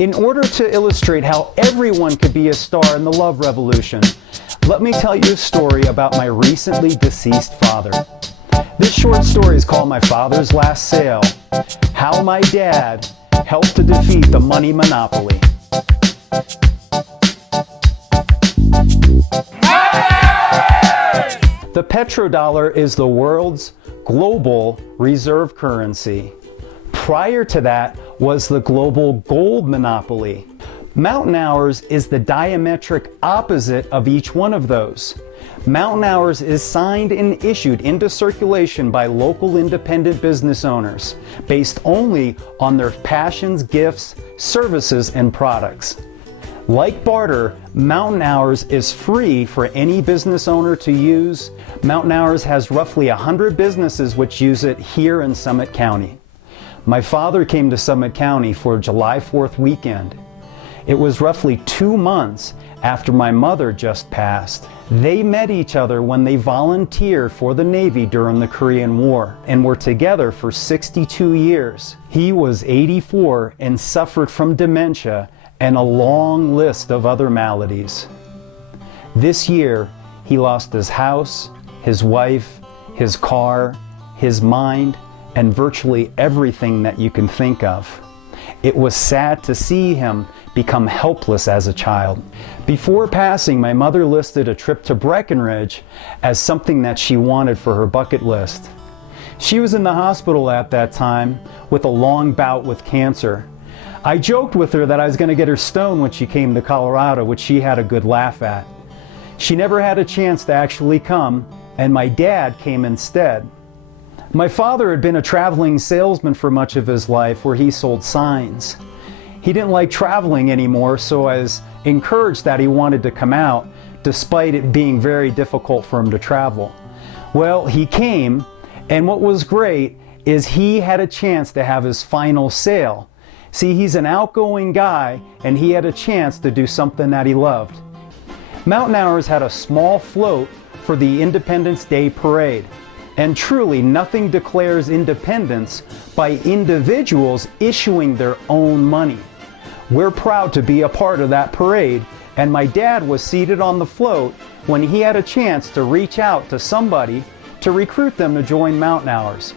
In order to illustrate how everyone could be a star in the love revolution, let me tell you a story about my recently deceased father. This short story is called My Father's Last Sale: How My Dad Helped to Defeat the Money Monopoly. The petrodollar is the world's global reserve currency. Prior to that was the global gold monopoly. Mountain Hours is the diametric opposite of each one of those. Mountain Hours is signed and issued into circulation by local independent business owners, based only on their passions, gifts, services, and products. Like barter, Mountain Hours is free for any business owner to use. Mountain Hours has roughly 100 businesses which use it here in Summit County. My father came to Summit County for July 4th weekend. It was roughly 2 months after my mother just passed. They met each other when they volunteered for the Navy during the Korean War and were together for 62 years. He was 84 and suffered from dementia and a long list of other maladies. This year, he lost his house, his wife, his car, his mind, and virtually everything that you can think of. It was sad to see him become helpless as a child. Before passing, my mother listed a trip to Breckenridge as something that she wanted for her bucket list. She was in the hospital at that time with a long bout with cancer. I joked with her that I was going to get her stoned when she came to Colorado, which she had a good laugh at. She never had a chance to actually come, and my dad came instead. My father had been a traveling salesman for much of his life, where he sold signs. He didn't like traveling anymore, so I was encouraged that he wanted to come out, despite it being very difficult for him to travel. Well, he came, and what was great is he had a chance to have his final sale. See, he's an outgoing guy, and he had a chance to do something that he loved. Mountain Hours had a small float for the Independence Day Parade. And truly, nothing declares independence by individuals issuing their own money. We're proud to be a part of that parade, and my dad was seated on the float when he had a chance to reach out to somebody to recruit them to join Mountain Hours.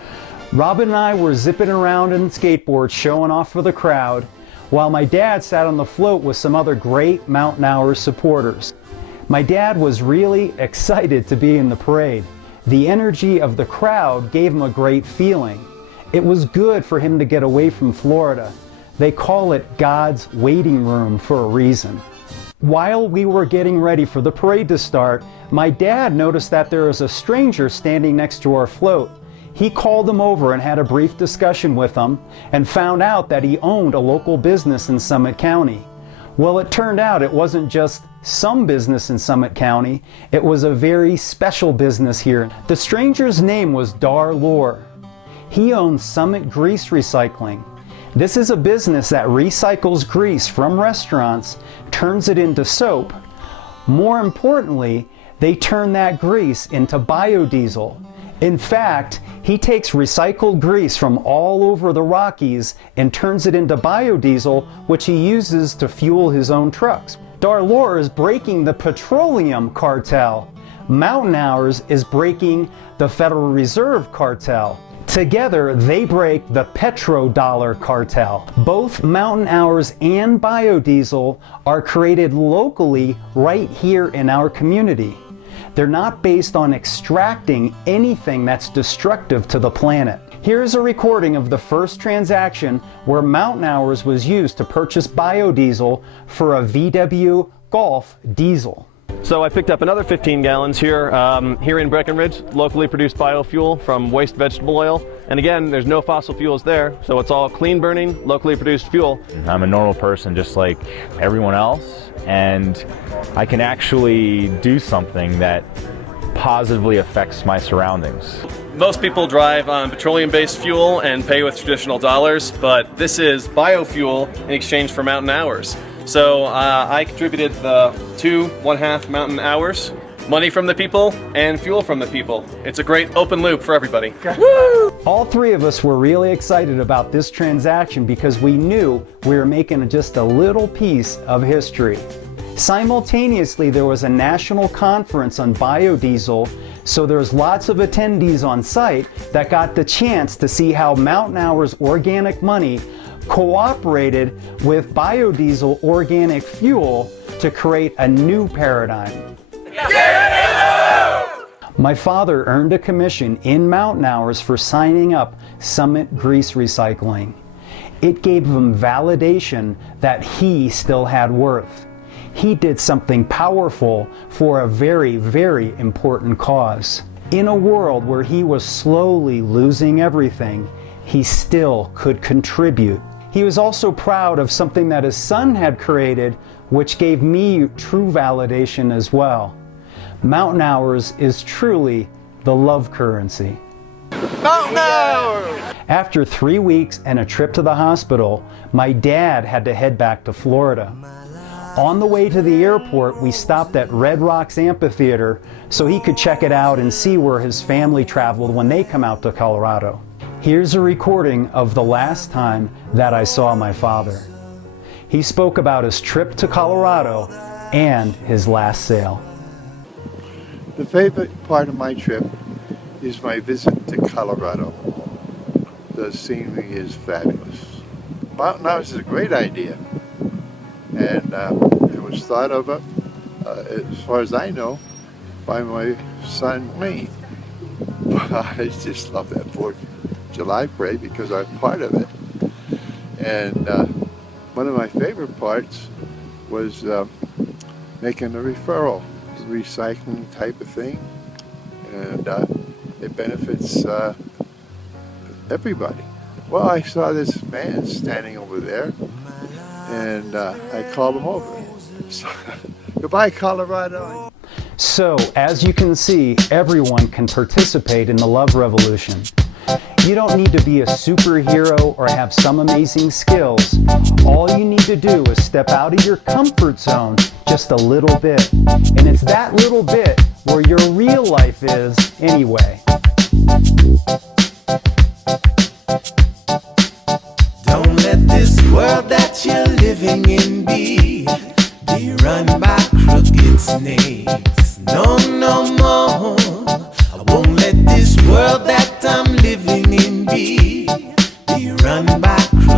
Robin and I were zipping around in skateboards showing off for the crowd, while my dad sat on the float with some other great Mountain Hours supporters. My dad was really excited to be in the parade. The energy of the crowd gave him a great feeling. It was good for him to get away from Florida. They call it God's waiting room for a reason. While we were getting ready for the parade to start, my dad noticed that there was a stranger standing next to our float. He called him over and had a brief discussion with him and found out that he owned a local business in Summit County. Well, it turned out it wasn't just some business in Summit County, it was a very special business here. The stranger's name was Dar Lohr. He owns Summit Grease Recycling. This is a business that recycles grease from restaurants, turns it into soap. More importantly, they turn that grease into biodiesel. In fact, he takes recycled grease from all over the Rockies and turns it into biodiesel, which he uses to fuel his own trucks. Dar Lohr is breaking the petroleum cartel. Mountain Hours is breaking the Federal Reserve cartel. Together, they break the petrodollar cartel. Both Mountain Hours and biodiesel are created locally right here in our community. They're not based on extracting anything that's destructive to the planet. Here's a recording of the first transaction where Mountain Hours was used to purchase biodiesel for a VW Golf diesel. So I picked up another 15 gallons here in Breckenridge, locally produced biofuel from waste vegetable oil. And again, there's no fossil fuels there, so it's all clean burning, locally produced fuel. I'm a normal person just like everyone else, and I can actually do something that positively affects my surroundings. Most people drive on petroleum-based fuel and pay with traditional dollars, but this is biofuel in exchange for Mountain Hours. So I contributed the 2½ Mountain Hours, money from the people and fuel from the people. It's a great open loop for everybody. Woo! All three of us were really excited about this transaction because we knew we were making just a little piece of history. Simultaneously, there was a national conference on biodiesel, so there's lots of attendees on site that got the chance to see how Mountain Hours Organic Money cooperated with biodiesel organic fuel to create a new paradigm. My father earned a commission in Mountain Hours for signing up Summit Grease Recycling. It gave him validation that he still had worth. He did something powerful for a very, very important cause. In a world where he was slowly losing everything, he still could contribute. He was also proud of something that his son had created, which gave me true validation as well. Mountain Hours is truly the love currency. Mountain Hours! After 3 weeks and a trip to the hospital, my dad had to head back to Florida. On the way to the airport, we stopped at Red Rocks Amphitheater so he could check it out and see where his family traveled when they come out to Colorado. Here's a recording of the last time that I saw my father. He spoke about his trip to Colorado and his last sale. The favorite part of my trip is my visit to Colorado. The scenery is fabulous. Mountain Hours is a great idea, and it was thought of, as far as I know, by my son me. I just love that 4th of July parade because I'm part of it. And one of my favorite parts was making a referral, recycling type of thing, and it benefits everybody. Well, I saw this man standing over there, and I called him over. So, goodbye, Colorado. So, as you can see, everyone can participate in the love revolution. You don't need to be a superhero or have some amazing skills. All you need to do is step out of your comfort zone just a little bit. And it's that little bit where your real life is anyway. Don't let this world that you're living in be run by crooked snakes.